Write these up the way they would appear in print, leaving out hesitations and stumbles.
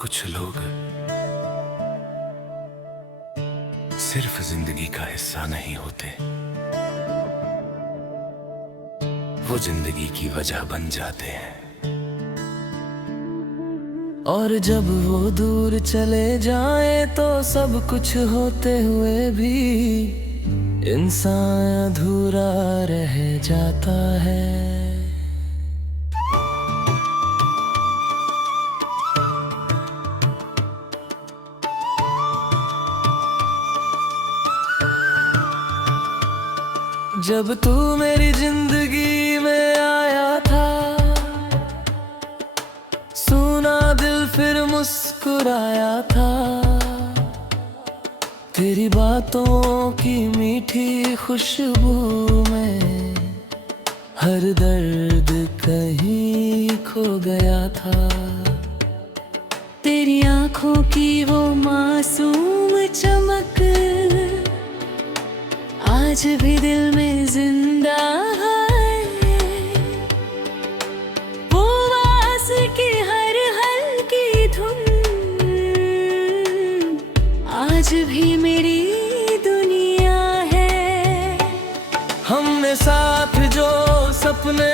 कुछ लोग सिर्फ जिंदगी का हिस्सा नहीं होते, वो जिंदगी की वजह बन जाते हैं। और जब वो दूर चले जाए तो सब कुछ होते हुए भी इंसान अधूरा रह जाता है। जब तू मेरी जिंदगी में आया था, सुना दिल फिर मुस्कुराया था। तेरी बातों की मीठी खुशबू में हर दर्द कहीं खो गया था। तेरी आंखों की वो मासूम चमक आज भी दिल में जिंदा है। वो आवाज़ की हर हल्की धुन आज भी मेरी दुनिया है। हमने साथ जो सपने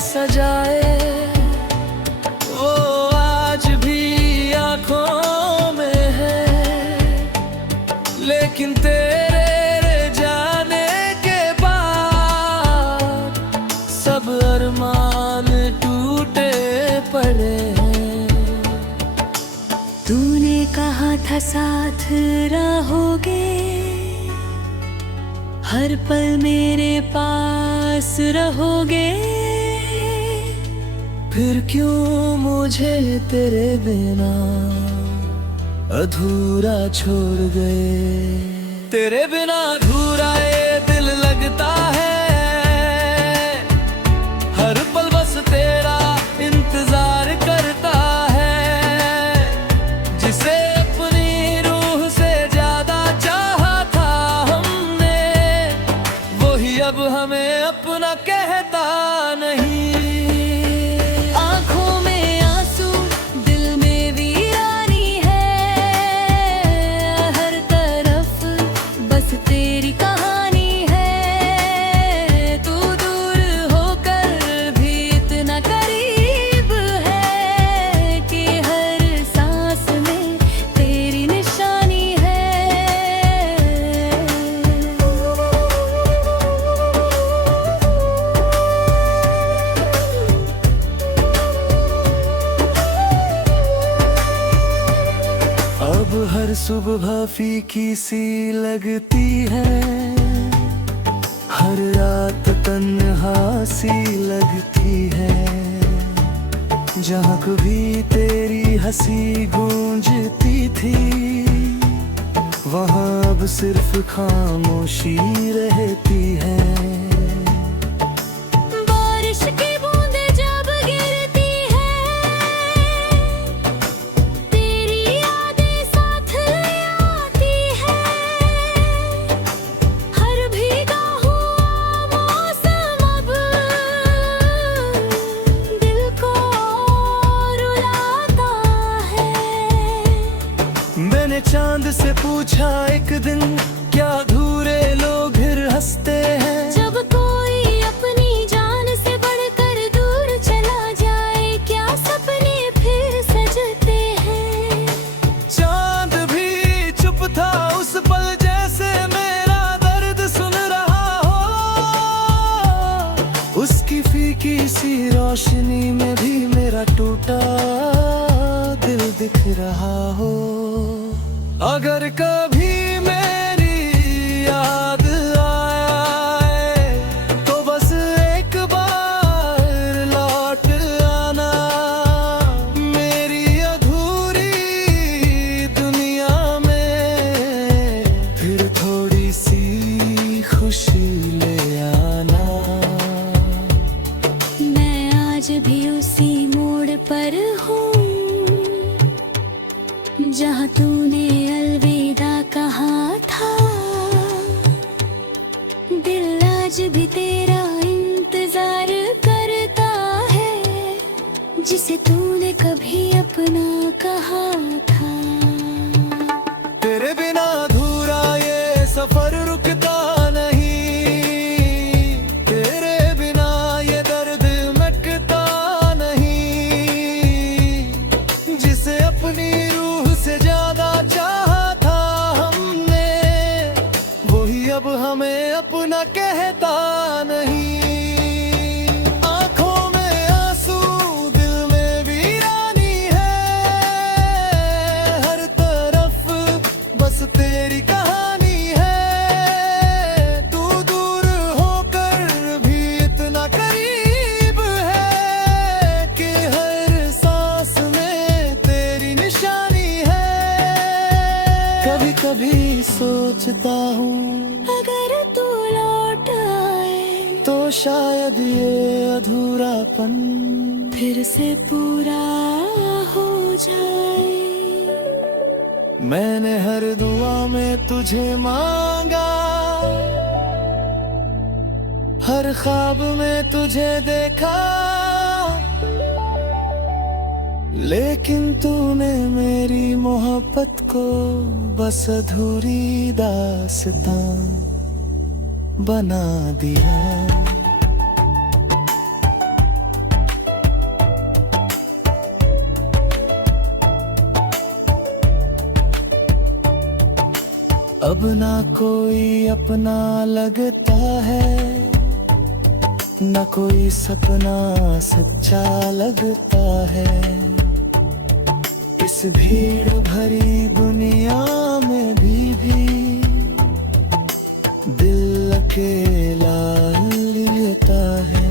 सजाए वो आज भी आंखों में है, लेकिन तेरे जाने के बाद सब अरमान टूटे पड़े हैं। तूने कहा था साथ रहोगे, हर पल मेरे पास रहोगे। फिर क्यों मुझे तेरे बिना अधूरा छोड़ गए। तेरे बिना अधूरा ये दिल लगता है, हर पल बस तेरा इंतजार करता है। जिसे अपनी रूह से ज्यादा चाहा था हमने, वही अब हमें अपना कहता नहीं। आँखों में आंसू, दिल में वीरानी है। हर तरफ बस तेरी कहानी है। तू दूर होकर भी इतना करीब है कि हर सांस में तेरी निशानी है। अब हर सुबह फीकी सी लगती है, हर रात तन्हा सी लगती है। जहाँ कभी तेरी हंसी गूंजती थी, वहाँ अब सिर्फ खामोशी रहती है। बारिश की बूंदें जब गिरती है, तेरी यादें साथ ले आती है। हर भीगा हुआ मौसम अब दिल को रुलाता है। मैंने चांद से पूछा एक दिन, क्या अधूरे लोग फिर हंसते हैं। जब कोई अपनी जान से बढ़कर दूर चला जाए, क्या सपने फिर सजते हैं। चांद भी चुप था उस पल, जैसे मेरा दर्द सुन रहा हो। उसकी फीकी सी रोशनी में भी मेरा टूटा दिल दिख रहा हो। अगर कभी मेरी याद आए तो बस एक बार लौट आना। मेरी अधूरी दुनिया में फिर थोड़ी सी खुशी ले आना। मैं आज भी उसी मोड़ पर हूँ जहाँ तूने अलविदा कहा था। दिल आज भी तेरा इंतजार करता है, जिसे तूने कभी अपना कहा था। तेरे बिना अधूरा ये सफर रुकता नहीं, तेरे बिना ये दर्द मिटता नहीं। जिसे अपनी रूह से ज्यादा चाहा था हमने, वही अब हमें अपना कहता नहीं। तेरी कहानी है, तू दूर होकर भी इतना करीब है कि हर सांस में तेरी निशानी है। कभी कभी सोचता हूँ अगर तू लौट आए तो शायद ये अधूरापन फिर से पूरा हो जाए। मैंने हर दुआ में तुझे मांगा, हर ख्वाब में तुझे देखा, लेकिन तूने मेरी मोहब्बत को बस अधूरी दास्तां बना दिया। अब ना कोई अपना लगता है, ना कोई सपना सच्चा लगता है। इस भीड़ भरी दुनिया में भी दिल अकेला लगता है।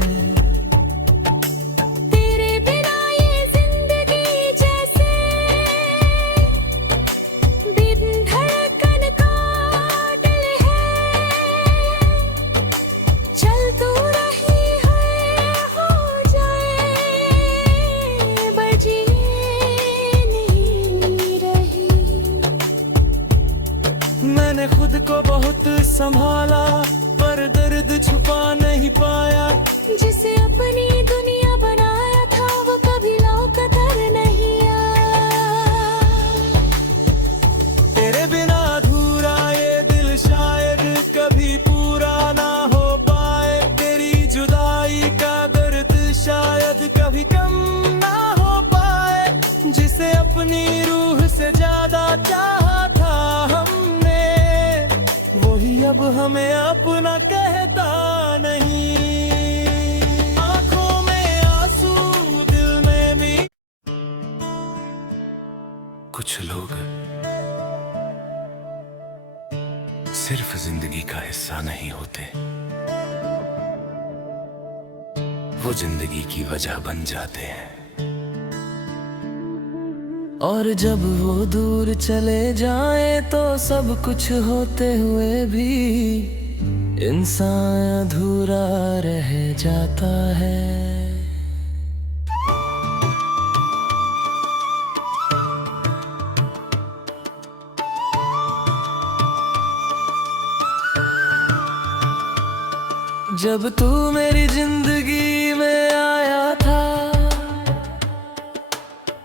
मैंने खुद को बहुत संभाला पर दर्द छुपा नहीं पाया। जिसे अपनी दुनिया बनाया था वो कभी लौट नहीं आया। तेरे बिना अधूरा ये दिल शायद कभी पूरा ना हो पाए। तेरी जुदाई का दर्द शायद कभी कम ना हो पाए। जिसे अपनी रूह से ज्यादा चाहा था हमने, वही अब हमें अपना कहता नहीं। आंखों में आंसू, दिल में भी। कुछ लोग सिर्फ जिंदगी का हिस्सा नहीं होते, वो जिंदगी की वजह बन जाते हैं। और जब वो दूर चले जाए तो सब कुछ होते हुए भी इंसान अधूरा रह जाता है। जब तू मेरी जिंदगी में आया था,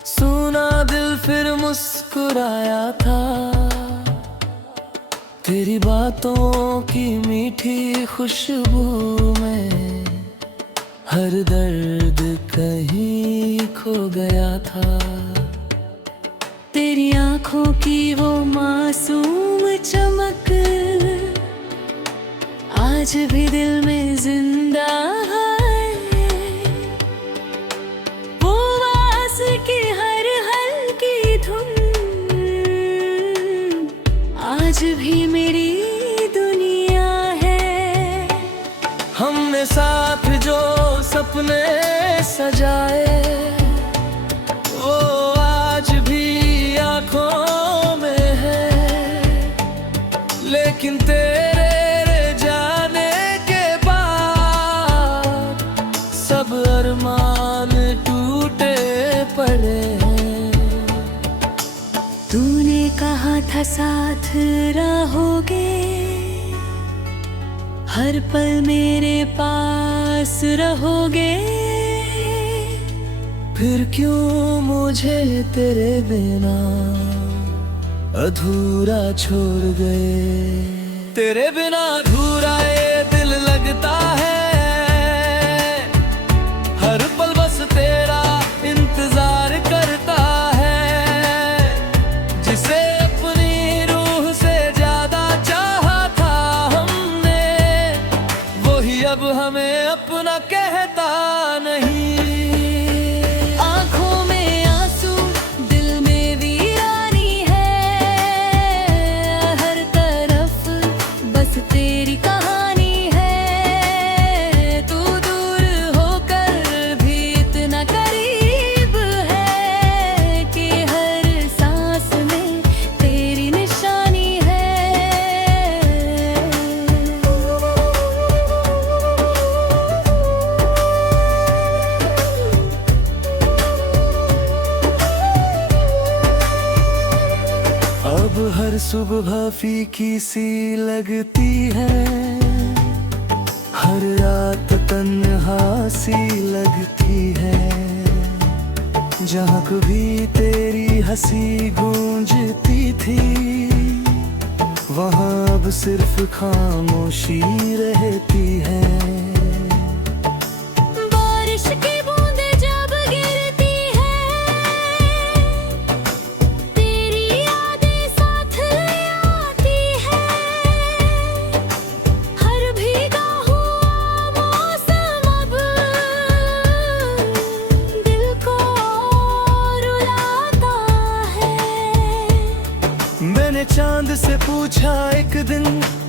सुना दिल फिर मुस्कुराया था। तेरी बातों की मीठी खुशबू में हर दर्द कहीं खो गया था। तेरी आंखों की वो मासूम चमक आज भी दिल में जिंदा है। वो आस की हर हल्की धुन आज भी मेरी दुनिया है। हमने साथ जो सपने सजाए वो आज भी आंखों में है। लेकिन तेरे जाने के बाद सब अरमान टूटे पड़े हैं। तूने कहा था साथ रहोगे, हर पल मेरे पास रहोगे। फिर क्यों मुझे तेरे बिना अधूरा छोड़ गए। तेरे बिना अधूरा ये दिल लगता है, हर पल बस तेरा इंतजार करता है। जिसे अपनी रूह से ज्यादा चाहा था हमने, वही अब हमें अपना कहता नहीं। आँखों में आंसू, दिल में वीरानी है, हर तरफ बस तेरी कहानी है। तू दूर होकर भी इतना करीब है कि हर सांस में तेरी निशानी है। अब हर सुबह फीकी सी लगती है, हर रात तन्हा सी लगती है। जहाँ कभी तेरी हंसी गूंजती थी, वहाँ अब सिर्फ खामोशी रहती है। बारिश की बूंदें जब गिरती है, तेरी यादें साथ ले आती है। हर भीगा हुआ मौसम अब दिल को रुलाता है। मैंने चांद से पूछा एक दिन,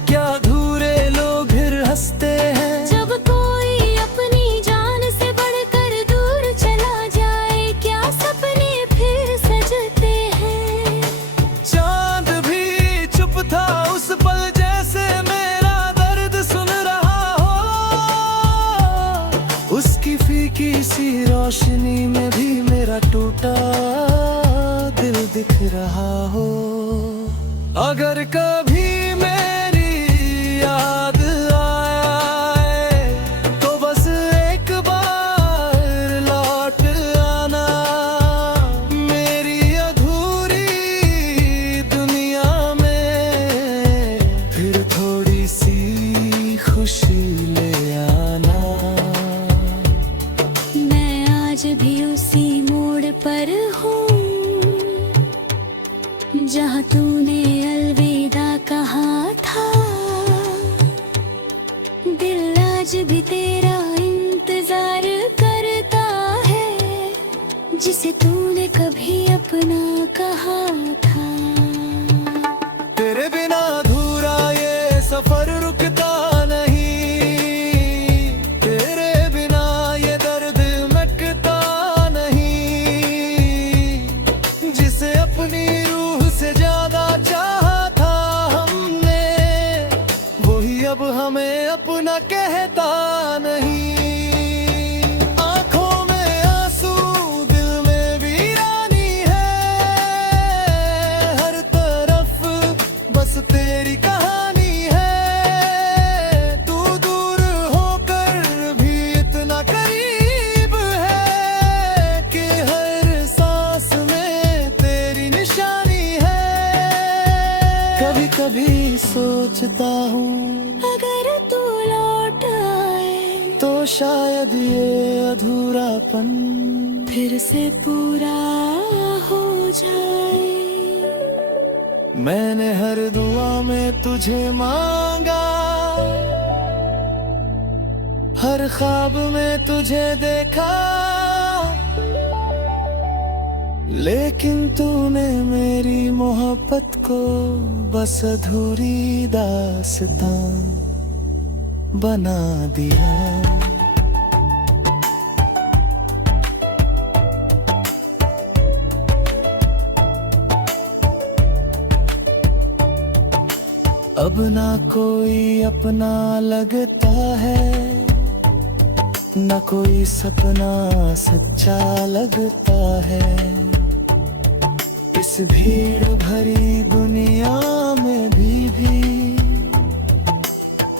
क्या अधूरे लोग फिर हंसते हैं। जब कोई अपनी जान से बढ़कर दूर चला जाए, क्या सपने फिर सजते हैं। चांद भी चुप था उस पल, जैसे मेरा दर्द सुन रहा हो। उसकी फीकी सी रोशनी में भी मेरा टूटा दिल दिख रहा हो। अगर कभी मेरी याद आए, तो बस एक बार लौट आना। मेरी अधूरी दुनिया में फिर थोड़ी सी खुशी ले आना। मैं आज भी उसी मोड़ पर हूँ, जहाँ तूने अलविदा कहा था। दिल आज भी तेरा इंतजार करता है, जिसे तूने कभी अपना कहा था। तेरे बिना अधूरा ये सफर रुकता नहीं, तेरे बिना ये दर्द मिटता नहीं। जिसे अपनी रूह से ज्यादा चाहा था हमने, वही अब हमें अपना कहता नहीं। आंखों में आंसू, दिल में वीरानी है, हर तरफ बस तेरी कहानी है। तू दूर होकर भी इतना करीब है कि हर सांस में तेरी निशानी है। कभी कभी सोचता हूँ, अगर तू लौट आए, तो शायद ये अधूरापन फिर से पूरा हो जाए। मैंने हर दुआ में तुझे मांगा, हर ख्वाब में तुझे देखा, लेकिन तूने मेरी मोहब्बत को बस अधूरी दास्तां बना दिया। अब ना कोई अपना लगता है, ना कोई सपना सच्चा लगता है। इस भीड़ भरी दुनिया में भी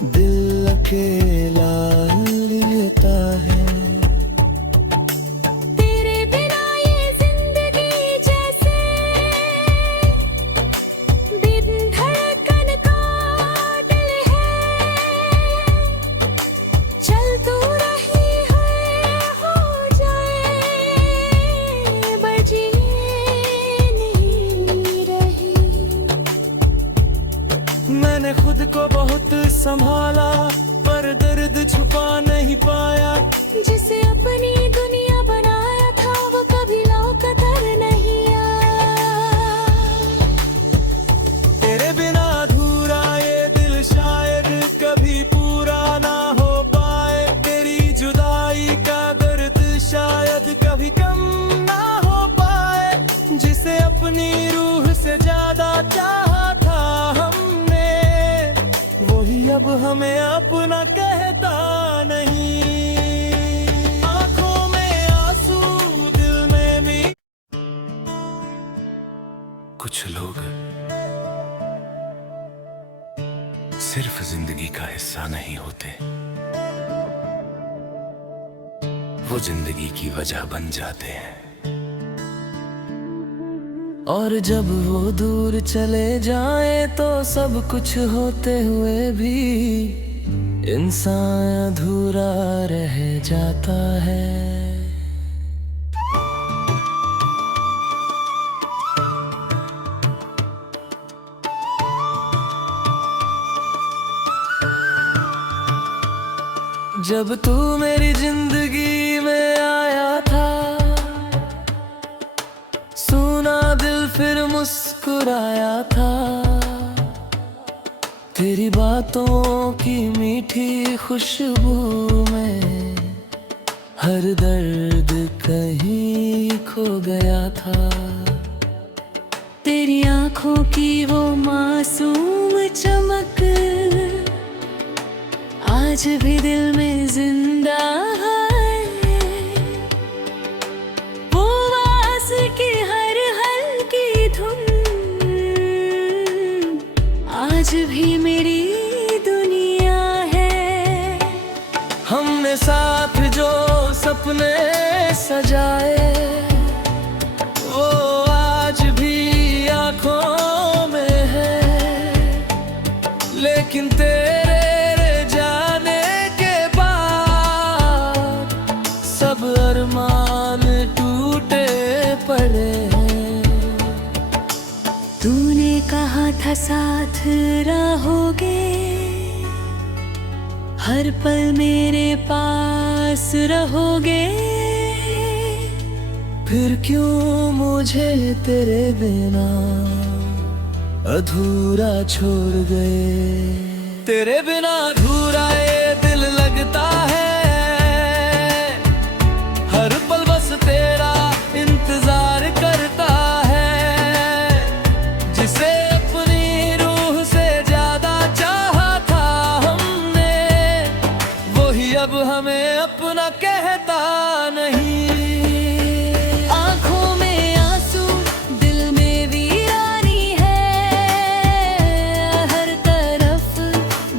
दिल अकेला लगता है। तेरे अपनी रूह से ज्यादा चाहा था हमने, वही अब हमें अपना कहता नहीं। आंखों में आंसू, दिल में भी। कुछ लोग सिर्फ जिंदगी का हिस्सा नहीं होते, वो जिंदगी की वजह बन जाते हैं। और जब वो दूर चले जाए तो सब कुछ होते हुए भी इंसान अधूरा रह जाता है। जब तू मेरी जिंदगी में आया था, सुना दिल फिर मुस्कुराया था। तेरी बातों की मीठी खुशबू में हर दर्द कहीं खो गया था। तेरी आंखों की वो मासूम चमक आज भी दिल में जिंदा है। वो आस की हर हल्की धुन आज भी मेरी दुनिया है। हमने साथ जो सपने सजाए, वो आज भी आंखों में है। लेकिन तेरे जाने के बाद सब अरमान टूटे पड़े हैं। तूने कहा था साथ रहोगे, हर पल मेरे पास रहोगे। फिर क्यों मुझे तेरे बिना अधूरा छोड़ गए। तेरे बिना अधूरा ये दिल लगता है, हर पल बस तेरा इंतजार करता है। जिसे अपनी रूह से ज्यादा चाहा था हमने, वही अब हमें अपना कहता नहीं। आंखों में आंसू, दिल में वीरानी है। हर तरफ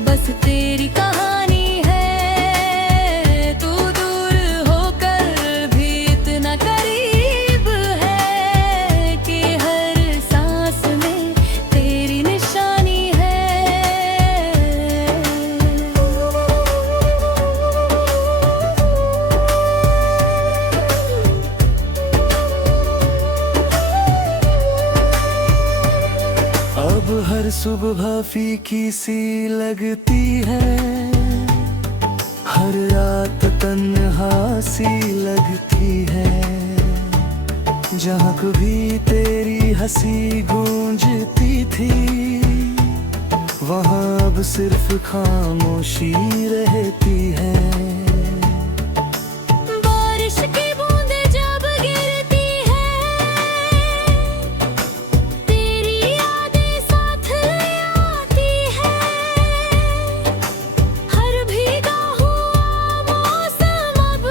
बस तेरी कहानी है। तू दूर होकर भी इतना करीब है कि हर सांस में तेरी निशानी है। अब हर सुबह फीकी सी लगती है, हर रात तन्हा सी लगती है। जहाँ कभी तेरी हंसी गूंजती थी, वहाँ अब सिर्फ खामोशी रहती है। बारिश की बूंदें जब गिरती है, तेरी यादें साथ ले आती है। हर भीगा हुआ मौसम अब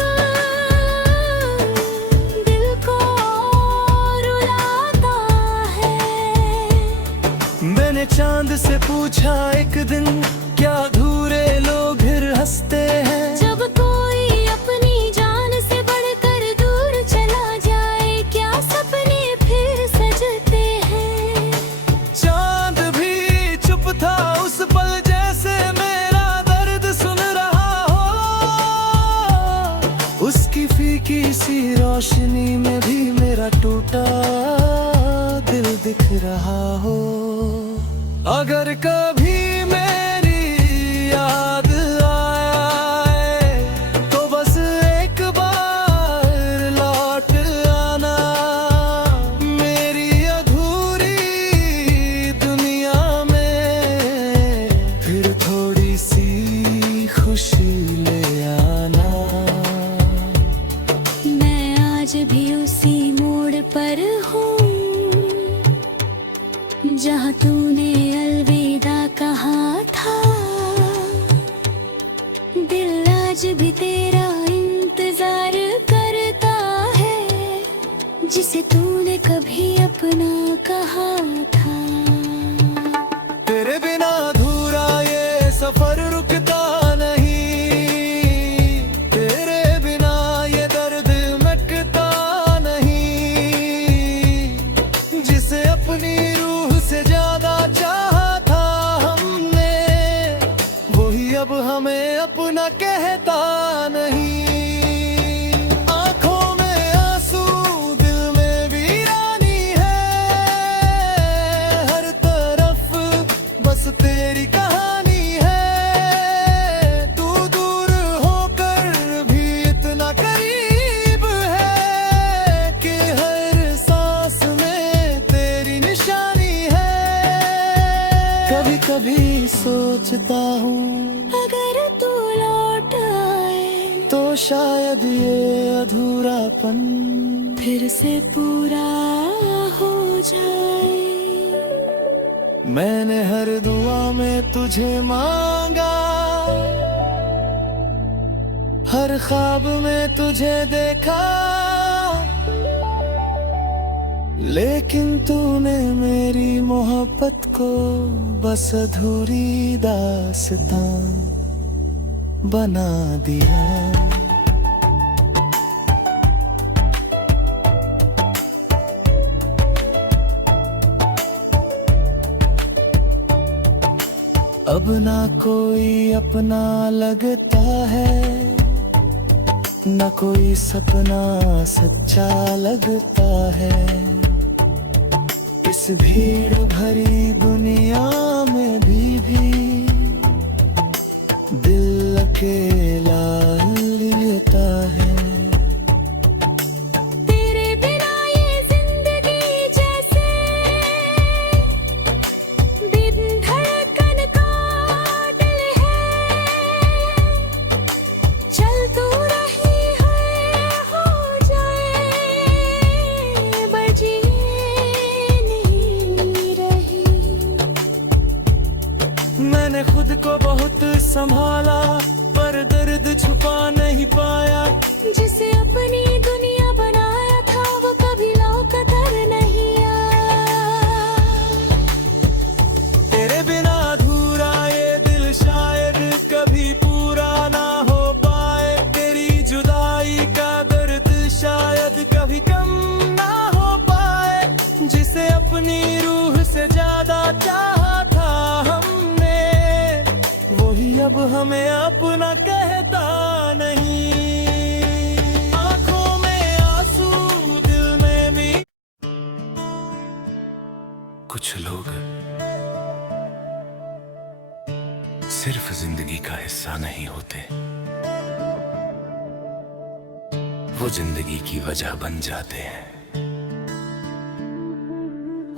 दिल को रुलाता है। मैंने चांद से पूछा एक दिन, क्या अधूरे लोग फिर हंसते हैं। जब कोई अपनी जान से बढ़कर दूर चला जाए, क्या सपने फिर सजते हैं। चांद भी चुप था उस पल, जैसे मेरा दर्द सुन रहा हो। उसकी फीकी सी रोशनी में भी मेरा टूटा दिल दिख रहा हो। अगर कभी मेरी याद आए तो बस एक बार लौट आना। मेरी अधूरी दुनिया में फिर थोड़ी सी खुशी ले आना। मैं आज भी उसी मोड़ पर हूँ, तूने कभी अपना कहा था। तेरे बिना अधूरा ये सफर रुकता नहीं, तेरे बिना ये दर्द मिटता नहीं। जिसे अपनी रूह से ज्यादा चाहा था हमने, वही अब हमें अपना कहता नहीं। तेरी कहानी है, तू दूर होकर भी इतना करीब है कि हर सांस में तेरी निशानी है। कभी कभी सोचता हूँ अगर तू लौट आए तो शायद ये अधूरापन फिर से पूरा हो जाए। मैंने हर दुआ में तुझे मांगा, हर ख्वाब में तुझे देखा, लेकिन तूने मेरी मोहब्बत को बस अधूरी दास्तां बना दिया। अब ना कोई अपना लगता है, ना कोई सपना सच्चा लगता है। इस भीड़ भरी दुनिया में भी दिल अकेला लगता है। मैंने खुद को बहुत संभाला पर दर्द छुपा नहीं पाया। जिसे अपनी दुनिया बनाया था वो कभी लौट नहीं आया। तेरे बिना अधूरा ये दिल शायद कभी पूरा ना हो पाए। तेरी जुदाई का दर्द शायद कभी कम ना हो पाए। जिसे अपनी रूह से ज्यादा चाहा था हमने, वही अब हमें अपना कहता नहीं। आंखों में आंसू, दिल में भी। कुछ लोग सिर्फ जिंदगी का हिस्सा नहीं होते, वो जिंदगी की वजह बन जाते हैं।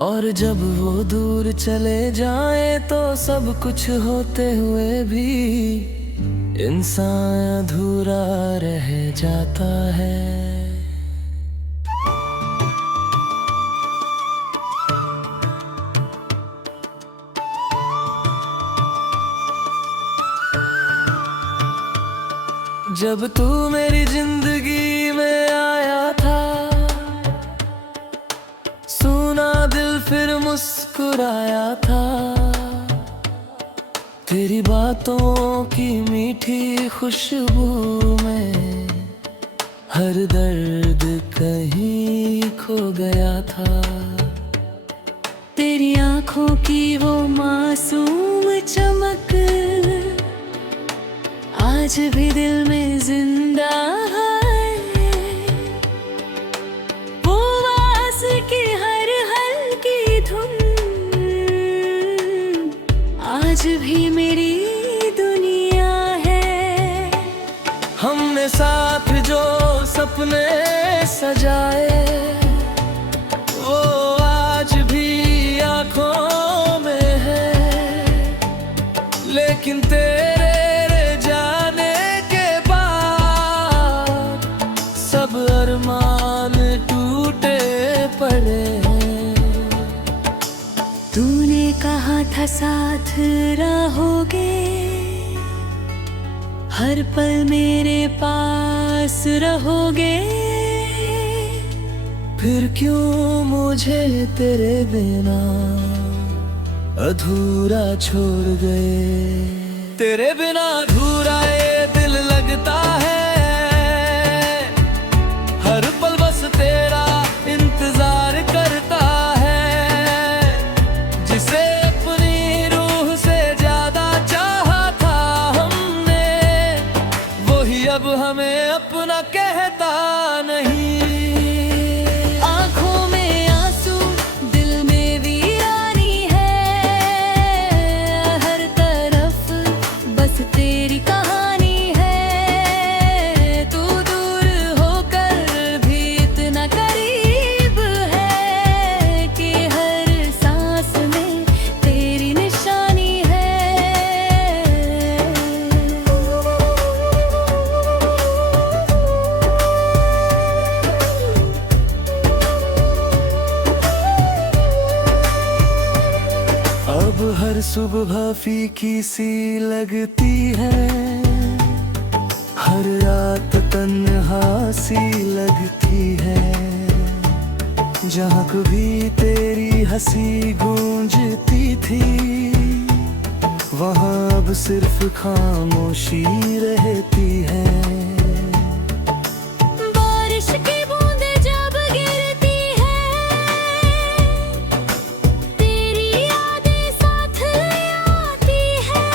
और जब वो दूर चले जाए तो सब कुछ होते हुए भी इंसान अधूरा रह जाता है। जब तू मेरी जिंदगी में आया था, सुना दिल फिर मुस्कुराया था। तेरी बातों की मीठी खुशबू में हर दर्द कहीं खो गया था। तेरी आंखों की वो मासूम चमक आज भी दिल में जिंदा है। वो आस की हर हल्की धुन आज भी मेरी दुनिया है। हमने साथ जो सपने सजाए वो आज भी आंखों में है। लेकिन तेरे जाने के बाद सब अरमान टूटे पड़े हैं। तूने कहा था साथ रहोगे, हर पल मेरे पास रहोगे। फिर क्यों मुझे तेरे बिना अधूरा छोड़ गए। तेरे बिना अधूरा ये दिल लगता है, हर पल बस तेरा इंतजार करता है। जिसे अपनी रूह से ज्यादा चाहा था हमने, वही अब हमें अपना कहता नहीं। आँखों में आंसू, दिल में वीरानी है, हर तरफ बस तेरी कहानी है। तू दूर होकर भी इतना करीब है कि हर सांस में तेरी निशानी है। अब हर सुबह फीकी सी लगती है, हर रात तन्हा सी लगती है। जहाँ कभी तेरी हंसी गूंजती थी, वहाँ अब सिर्फ खामोशी रहती है। बारिश की बूंदें जब गिरती है, तेरी यादें साथ ले आती है।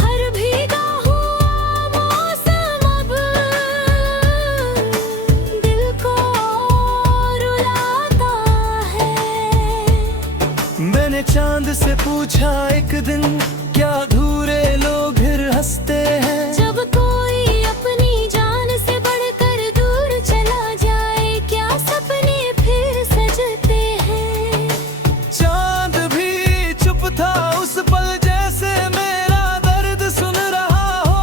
हर भीगा हुआ मौसम अब दिल को रुलाता है। मैंने चांद से पूछा एक दिन, क्या अधूरे लोग फिर हंसते हैं। जब कोई अपनी जान से बढ़कर दूर चला जाए, क्या सपने फिर सजते हैं। चांद भी चुप था उस पल, जैसे मेरा दर्द सुन रहा हो।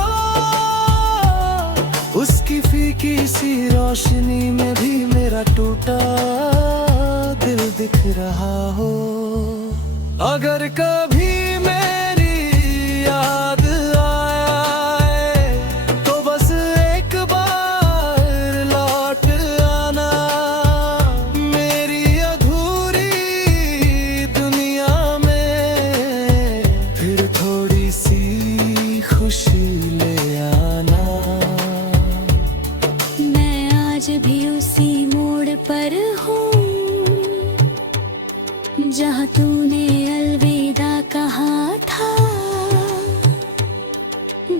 उसकी फीकी सी रोशनी में भी मेरा टूटा दिल दिख रहा हो। अगर कभी मेरी याद आए, तो बस एक बार लौट आना। मेरी अधूरी दुनिया में फिर थोड़ी सी खुशी ले आना। मैं आज भी उसी मोड़ पर हूँ, जहाँ तूने अलविदा कहा था।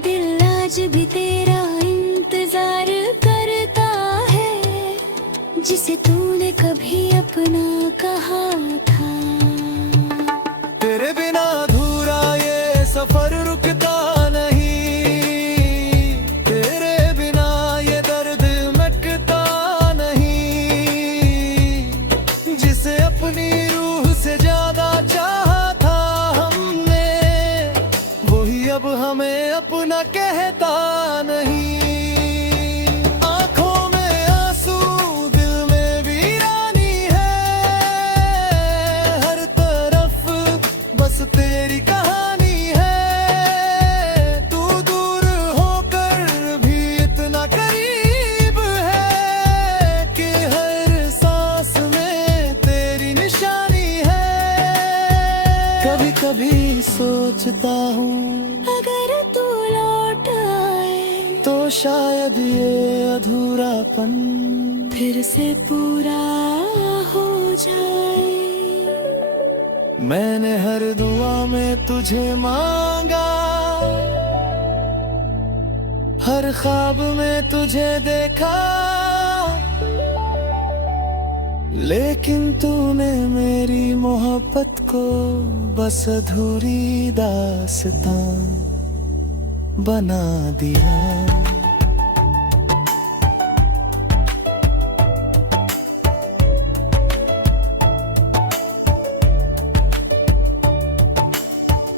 दिल आज भी तेरा इंतजार करता है, जिसे तूने कभी अपना कहा था। तेरे बिना अधूरा ये सफर रुकता नहीं, तेरे बिना ये दर्द मिटता नहीं। जिसे अपनी रूह से ज्यादा चाहा था हमने, वही अब हमें अपना कहता नहीं। आंखों में आंसू, दिल में वीरानी है, हर तरफ बस तेरी कहानी है। तू दूर होकर भी इतना करीब है कि हर सांस में तेरी निशानी है। कभी कभी सोचता हूँ, अगर तू लौट आए, तो शायद ये अधूरापन फिर से पूरा हो जाए। मैंने हर दुआ में तुझे मांगा, हर ख्वाब में तुझे देखा, लेकिन तूने मेरी मोहब्बत को बस अधूरी दास्तां बना दिया।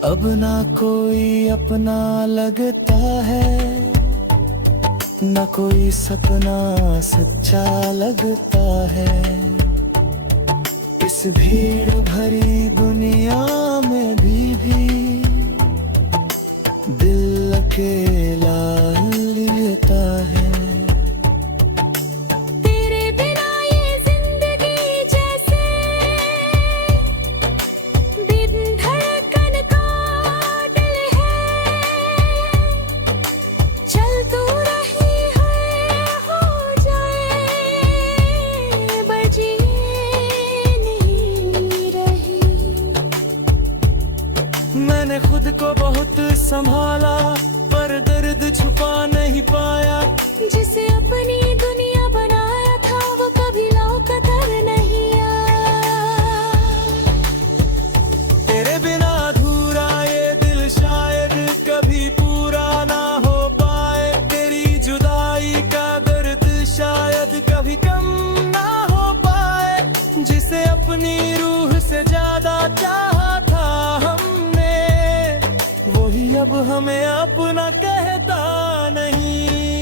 अब ना कोई अपना लगता है, न कोई सपना सच्चा लगता है। इस भीड़ भरी दुनिया में भी दिल अकेला लगता है। तेरे अपनी रूह से ज्यादा चाहा था हमने, वही अब हमें अपना कहता नहीं।